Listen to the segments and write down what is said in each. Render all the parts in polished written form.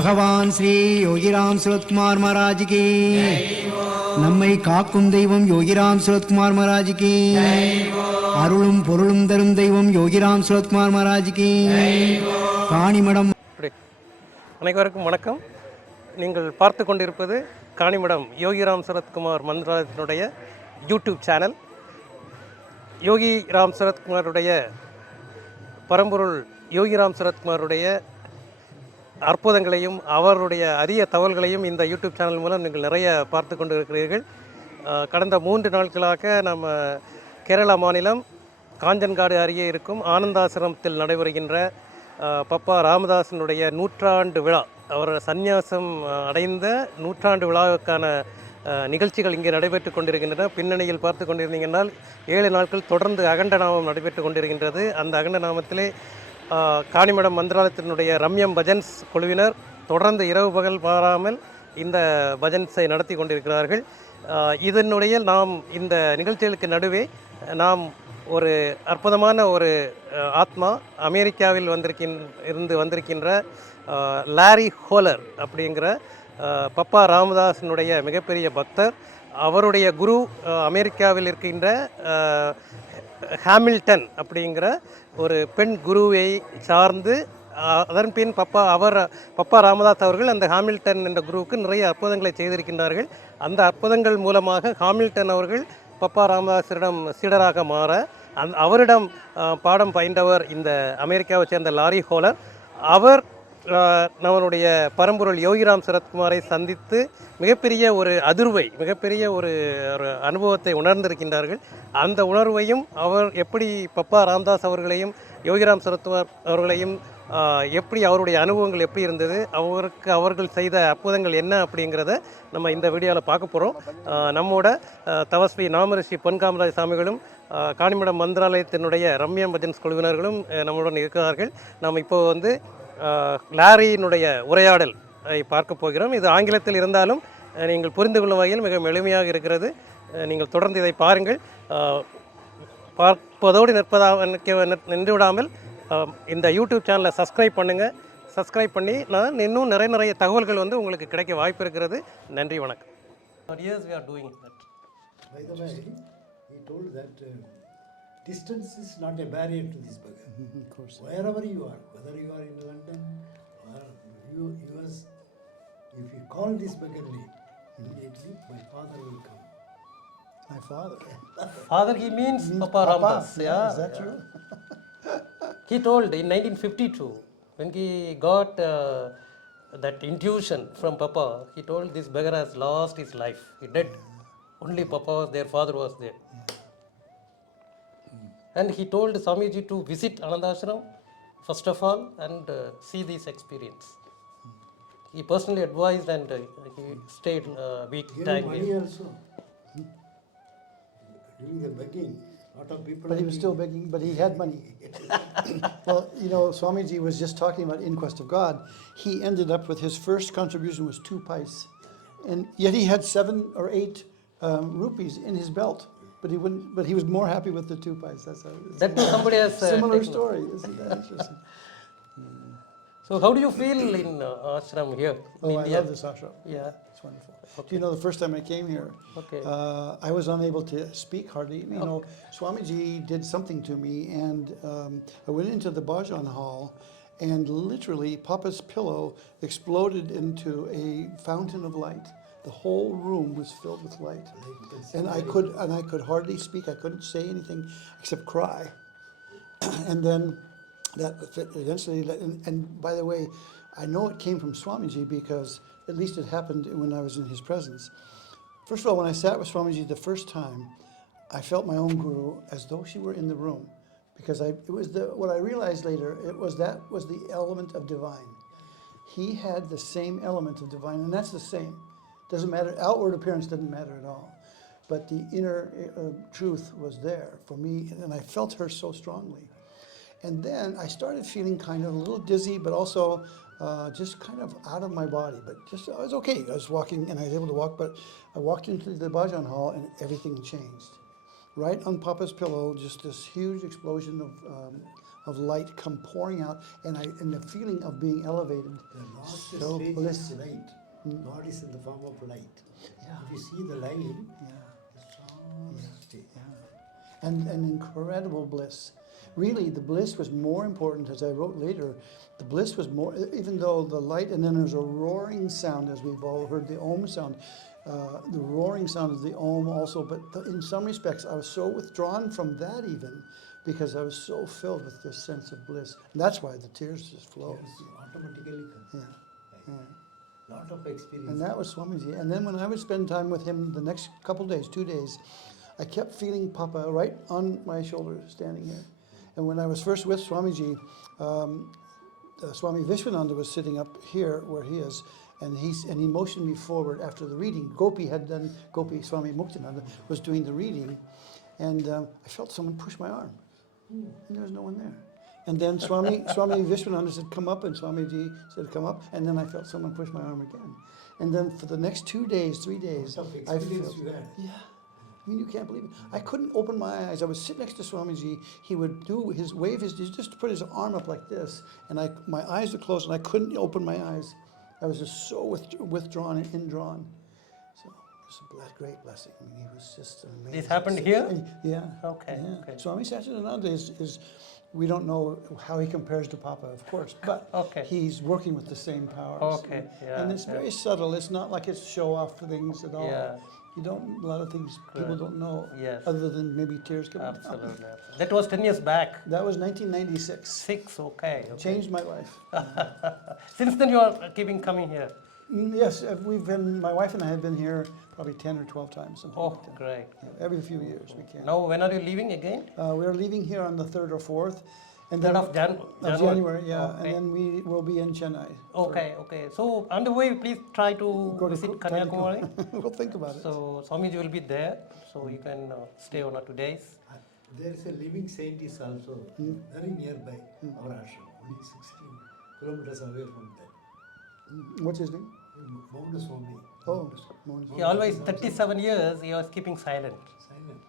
பகவான் ஸ்ரீ யோகிராம்சுரத்குமார் மகாராஜுக்கு, நம்மை காக்கும் தெய்வம் யோகிராம்சுரத்குமார் மகாராஜுக்கு, அருளும் பொருளும் தரும் தெய்வம் யோகிராம்சுரத்குமார் மகாராஜுக்கு. காணிமடம். அனைவருக்கும் வணக்கம். நீங்கள் பார்த்து கொண்டிருப்பது காணிமடம் யோகிராம்சுரத்குமார் மந்த்ராலயத்தினுடைய யூடியூப் சேனல். யோகி ராம்சுரத்குமாருடைய பரம்பொருள் யோகிராம்சுரத்குமாருடைய அற்புதங்களையும் அவருடைய அரிய தகவல்களையும் இந்த யூடியூப் சேனல் மூலம் நீங்கள் நிறைய பார்த்து கொண்டு இருக்கிறீர்கள். கடந்த 3 நாட்களாக நம்ம கேரளா மாநிலம் காஞ்சன்காடு அருகே இருக்கும் ஆனந்தாசிரமத்தில் நடைபெறுகின்ற பப்பா ராமதாசனுடைய 100ஆண்டு விழா, அவர் சந்நியாசம் அடைந்த 100ஆண்டு விழாவுக்கான நிகழ்ச்சிகள் இங்கே நடைபெற்று கொண்டிருக்கின்றன. பின்னணியில் பார்த்து கொண்டிருந்தீங்கன்னால் 7 நாட்கள் தொடர்ந்து அகண்டநாமம் நடைபெற்று கொண்டிருக்கின்றது. அந்த அகண்டநாமத்திலே காணிமடம் மந்திராலயத்தினுடைய ரம்யம் பஜன்ஸ் குழுவினர் தொடர்ந்து இரவு பகல் மாறாமல் இந்த பஜன்ஸை நடத்தி கொண்டிருக்கிறார்கள். இதனுடைய நாம் இந்த நிகழ்ச்சிகளுக்கு நடுவே நாம் ஒரு அற்புதமான ஒரு ஆத்மா அமெரிக்காவில் வந்திருக்கின்ற லாரி ஹோலர் அப்படிங்கிற பப்பா ராமதாசனுடைய மிகப்பெரிய பக்தர். அவருடைய குரு அமெரிக்காவில் இருக்கின்ற ஹாமில்டன் அப்படிங்கிற ஒரு பெண் குருவை சார்ந்து, அதன் பின் பப்பா ராமதாஸ் அவர்கள் அந்த ஹாமில்டன் என்ற குருவுக்கு நிறைய அற்புதங்களை செய்திருக்கின்றார்கள். அந்த அற்புதங்கள் மூலமாக ஹாமில்டன் அவர்கள் பப்பா ராமதாஸரிடம் சீடராக மாற அவரிடம் பாடம் பயின்றவர் இந்த அமெரிக்காவை சேர்ந்த லாரி ஹோலர். அவர் நம்மளுடைய பரம்பொருள் யோகிராம்சுரத்குமாரை சந்தித்து மிகப்பெரிய ஒரு அதிர்வை, மிகப்பெரிய ஒரு அனுபவத்தை உணர்ந்திருக்கின்றார்கள். அந்த உணர்வையும் அவர் எப்படி பப்பா ராமதாஸ் அவர்களையும் யோகிராம்சுரத்குமார் அவர்களையும் எப்படி அவருடைய அனுபவங்கள் எப்படி இருந்தது, அவர்கள் செய்த அற்புதங்கள் என்ன அப்படிங்கிறத நம்ம இந்த வீடியோவில் பார்க்க போகிறோம். நம்மோட தவஸ்வி நாமரிஷி பொன்காமராஜ் சாமிகளும் காணிமடம் மந்திராலயத்தினுடைய ரம்யம் பஜன்ஸ் குழுவினர்களும் நம்முடன் இருக்கிறார்கள். நாம் இப்போ லாரியினுடைய உரையாடல் பார்க்க போகிறோம். இது ஆங்கிலத்தில் இருந்தாலும் நீங்கள் புரிந்து கொள்ளும் வகையில் மிக எளிமையாக இருக்கிறது. நீங்கள் தொடர்ந்து இதை பாருங்கள். பார்ப்பதோடு நின்று விடாமல் இந்த யூடியூப் சேனலை சப்ஸ்கிரைப் பண்ணுங்கள். சப்ஸ்கிரைப் பண்ணி நான் இன்னும் நிறைய தகவல்கள் உங்களுக்கு கிடைக்க வாய்ப்பு இருக்கிறது. நன்றி, வணக்கம். Yes, we are doing that. By the way, he told that distance is not a barrier to this bhagat. Of course. Wherever you are, whether you are in London or US, if you call this bhagat name, immediately my father will come. My father? Father, he means Papa Ramdas. Yeah, is that true? He told in 1952, when he got that intuition from Papa, he told this beggar has lost his life. He dead. Only Papa was there, father was there. And he told Swamiji to visit Anandashram first of all and see this experience. He personally advised and he stayed a week time money here. Also. During the begging, lot of people. But he was still begging, but he had money. Well, Swamiji was just talking about Inquest of God. He ended up with his first contribution was 2 pice. And yet he had 7 or 8 rupees in his belt. But he was more happy with the 2 pice. That's how it is. That too somebody has similar story. Isn't that interesting? So how do you feel in ashram here in India? I love this ashram. Yeah. It's wonderful. Okay. Do the first time I came here, I was unable to speak hardly. Swamiji did something to me, and I went into the Bhajan hall, and literally Papa's pillow exploded into a fountain of light. The whole room was filled with light, and I could hardly speak. I couldn't say anything except cry. And then that eventually, and by the way, I know it came from Swamiji because at least it happened when I was in his presence. First of all, when I sat with Swamiji the first time, I felt my own guru as though she were in the room, because what I realized later, that was the element of divine. He had the same element of divine, and that's the same. Doesn't matter, outward appearance doesn't matter at all. But the inner truth was there for me, and I felt her so strongly. And then I started feeling kind of a little dizzy, but also just kind of out of my body. But I was okay. I was walking, and I was able to walk, but I walked into the Bhajan hall, and everything changed. Right on Papa's pillow, just this huge explosion of light come pouring out, and the feeling of being elevated. The last So stage bliss. is light. God is in the form of light. Yeah. If you see the light, Yeah. the soft state. Yeah. And incredible bliss. Really, the bliss was more important, as I wrote later. The bliss was more, even though the light, and then there's a roaring sound, as we've all heard the Om sound, the roaring sound of the Om also. But in some respects, I was so withdrawn from that even, because I was so filled with this sense of bliss. And that's why the tears just flow. Tears automatically come. Yeah. Lot of experience. And that was Swamiji. And then when I would spend time with him the next couple days, 2 days, I kept feeling Papa right on my shoulder, standing here. And when I was first with Swamiji, Swami Vishwananda was sitting up here where he is, and he motioned me forward after the reading. Gopi Swami Muktananda was doing the reading, and I felt someone push my arm, and there was no one there. And then Swami Vishwananda said, come up, and Swamiji said, come up, and then I felt someone push my arm again. And then for the next 2 days, 3 days, Lot of I experience felt, you had. yeah. I mean, you can't believe it. I couldn't open my eyes. I would sit next to Swamiji. He would just put his arm up like this, and my eyes were closed, and I couldn't open my eyes. I was just so withdrawn and indrawn. So it was a great blessing. I mean, he was just amazing. This happened here? Yeah. Okay, Yeah. okay. Swami Satchidananda is, we don't know how he compares to Papa, of course, but Okay. he's working with the same powers. Okay, yeah, And it's very subtle. It's not like it's show off things at all. Yeah. You don't, a lot of things people don't know, Yes. other than maybe tears coming down. Absolutely. That was 10 years back. That was 1996. 6, okay. Changed my life. Since then you are coming here. Yes, my wife and I have been here probably 10 or 12 times. Something Oh, like that. great. Yeah, every few years we can. Now when are you leaving again? We're leaving here on the 3rd or 4th. And 3rd then of January, yeah. Okay. And then we will be in Chennai. Okay, okay. So on the way, please try to Go to visit Kanyakumari. Kanyakumari. We'll think about it. So Swamiji will be there, so you can stay 1 or 2 days. There is a living saint is also very nearby our ashram, only 16 kilometers away from that. What's his name? Mount Swami. Oh, Mohan. He always, 37 years, he was keeping silent. Silent.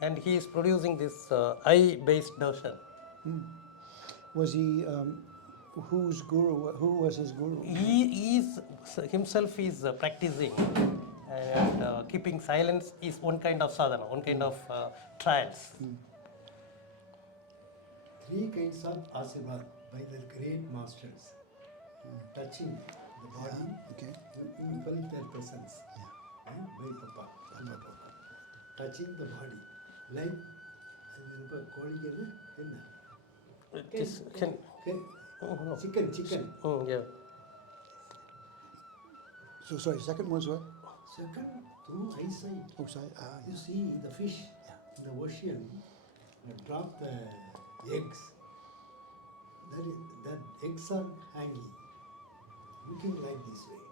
And he is producing this eye-based darshan. Was he, whose guru, who was his guru? He is himself is practicing, and keeping silence is one kind of sadhana, one kind of trials. 3 kinds of asirvad by the great masters. Touching the body, Okay. you felt their presence. By Papa. Touching the body. Like, chicken. Yeah. So sorry, second one's what? Second, through eyesight. Oh, sorry. You see the fish in the ocean drop the eggs. That eggs are hanging, looking like this way.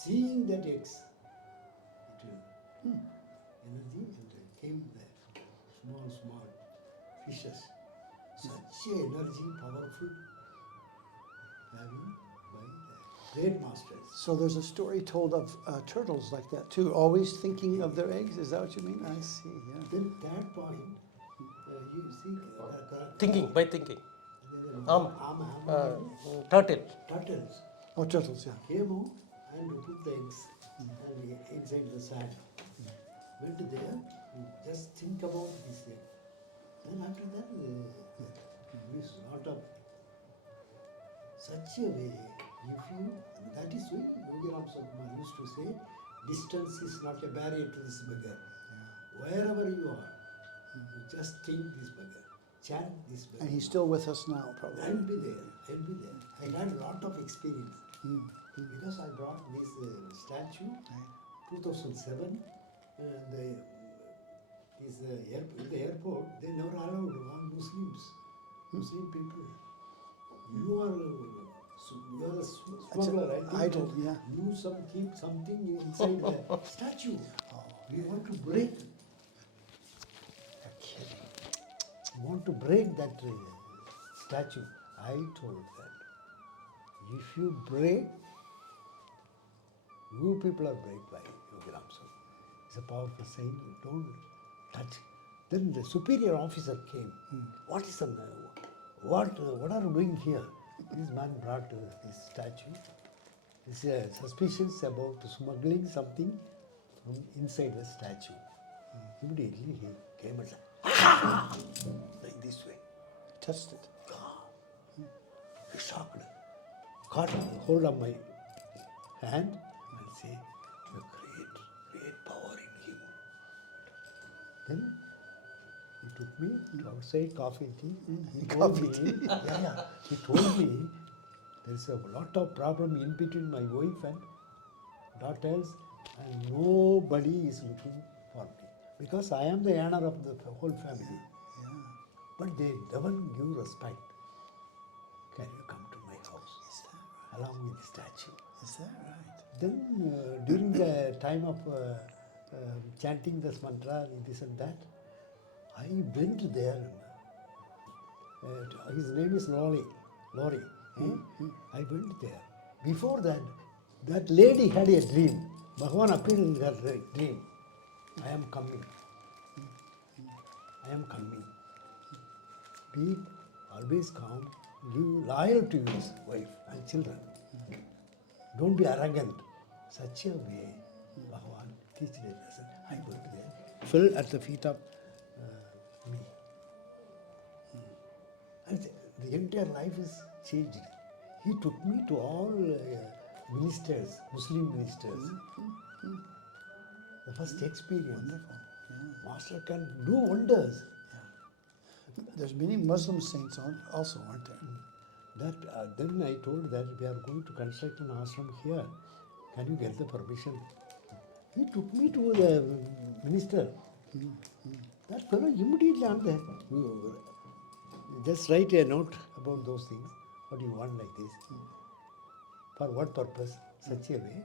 Seeing that eggs, it will energy and came there. Small fishes. Such a energy, powerful, having by the great masters. So there's a story told of turtles like that too, always thinking of their eggs. Is that what you mean? I see. Yeah. Then that point, you see, Thinking, by thinking. turtles Oh, turtles. Yeah. came out and put the eggs and inside the sand. Went there, just think about this egg. Then after that, we sort of such a way. If you, that is why Yogi Ramsuratkumar used to say, distance is not a barrier to this beggar. Wherever you are, you just think this beggar, chant this beggar. And he's still with us now, probably. I'll be there. I had a lot of experience. Because I brought this statue, 2007, and in the airport, they never allowed Muslim people. You are a smuggler, I think. Idol, yeah. You keep something inside the statue. We want to break. You're kidding. We want to break that statue. I told that if you break, you people are break by Yogi Ramsuratkumar. It's a powerful saying. Don't touch. Then the superior officer came. What is the what are you doing here? This man brought this statue. This suspicious about smuggling something from inside the statue. Immediately he came and said, "Ah!" like this way. Touched it. He shocked. Caught hold of my hand and say, the great power in him. Then he took me to outside coffee tea. He told me, he told me there is a lot of problem in between my wife and daughters, and nobody is looking for me because I am the owner of the whole family. But they don't give respect. Can you come to my house? Is that right? Along with the statue. Is that right? Then during the time of chanting this mantra, this and that, I went there. His name is Lori. I went there. Before that, that lady had a dream. Bhagavan appeared in her dream. I am coming. I am coming. Be always calm. Give loyal to your wife and children. Don't be arrogant. Such a way, Bhagavan teaches a lesson. I went there, fell at the feet of me. And the entire life is changed. He took me to all ministers, Muslim ministers. The first experience. Wonderful. Master can do wonders. There's many Muslim saints also, aren't there? That then I told that we are going to construct an ashram here. Can you get the permission? He took me to the minister. That fellow immediately on there. Just write a note about those things. What you want like this? For what purpose? Such a way.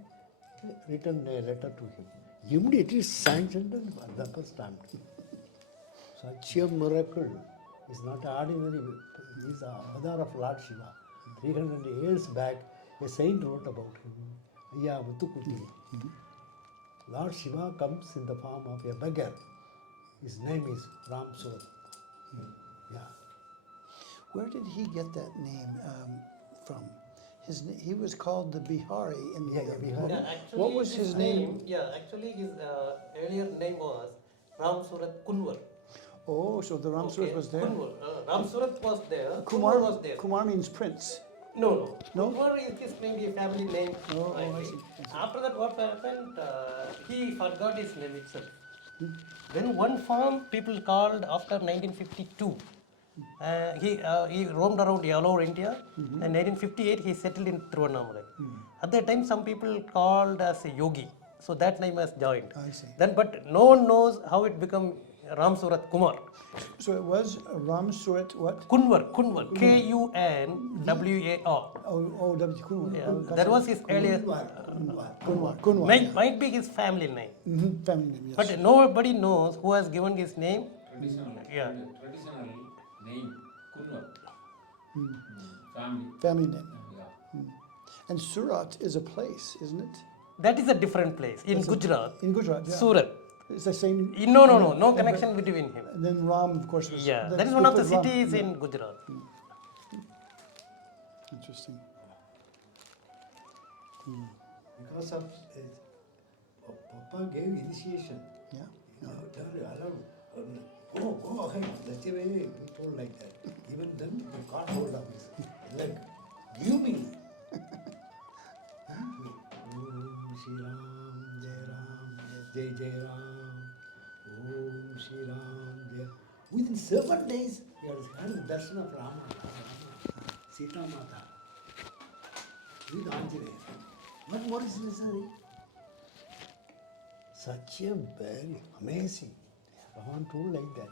Written a letter to him. Immediately sanctioned and the stamped. Such a miracle is not ordinary. He is a avatar of Lord Shiva. 300 years back, a saint wrote about him. Ayya Muthukuti. Lord Shiva comes in the form of a beggar. His name is Ramsuratkumar. Yeah. Where did he get that name from? He was called the Bihari in Bihari. Yeah, actually What was his name? Actually his earlier name was Ramsuratkumar. Oh, so the Ramsurat was there. Kunwar. Ramsurat was there. Kumar was there. Kumar means prince. No. No? Kumar is his maybe a family name. Oh, I I think. see. After that, what happened? He forgot his name itself. Then one farm people called after 1952. He roamed around all over India. In 1958, he settled in Tiruvannamalai. At that time, some people called as Yogi. So that name has joined. I see. Then, but no one knows how it became Ramsuratkumar. So it was Ramsurat what? Kunwar, Kunwar. Oh, W. Yeah, that was his earlier. Kunwar. Might be his family name. Family name, yes. But nobody knows who has given his name. Traditional name Kunwar. Family name. Yeah. And Surat is a place, isn't it? That is a different place in Gujarat. In Gujarat, yeah. Surat. It's the same. No connection between him. And then Ram, of course, was. Yeah, that's that is one of the Ram. cities Yeah. in Gujarat. Interesting. Because of Papa gave initiation. Yeah. Go ahead. That's the way we told like that. Even then, they caught hold of his leg. Give me. Om Shri Ram, Jai Ram, Jai Ram. Om Shri Ram, Jai. Within 7 days, he had the darshan of Rama, Sita Mata, with Anjaneya. What more is necessary? Such a very amazing. Bhagavan told like that.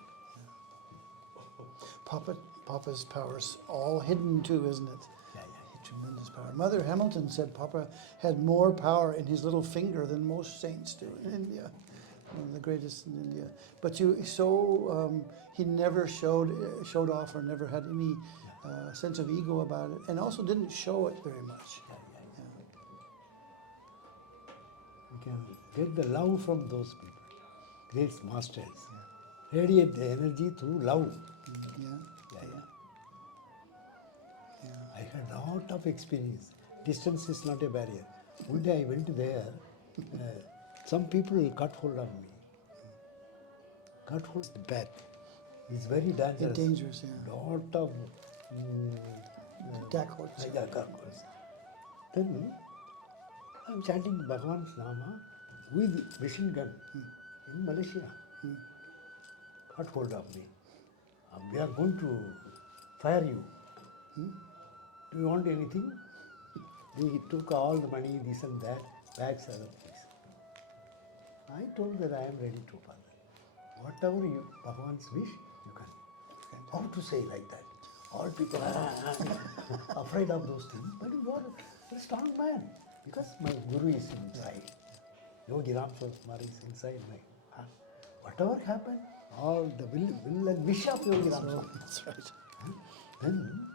Papa's power's all hidden too, isn't it? Yeah. Tremendous power. Mother Hamilton said Papa had more power in his little finger than most saints do in India. One of the greatest in India. But he never showed off or never had any sense of ego about it, and also didn't show it very much. You can get the love from those people, great masters. radiate the energy through love. Yeah. I had a lot of experience. Distance is not a barrier. One day I went there, some people cut hold of me. Cut hold is bad. It's very dangerous. Dangerous, yeah. Lot of Cockroaches. cockroaches. Then I'm chanting Bhagavan's Nama with machine gun in Malaysia. Cut hold of me. We are going to fire you. Do you want anything? They took all the money, this and that, bags, other things. I told that I am ready to follow. Whatever you, Bhagavan's wish, you can. How to say like that? All people are afraid of those things, but you are a strong man. Because my Guru is inside. Yogi Ramsuratkumar is inside my heart. Whatever happened, all the will and wish of Yogi Ramsuratkumar. That's right. Then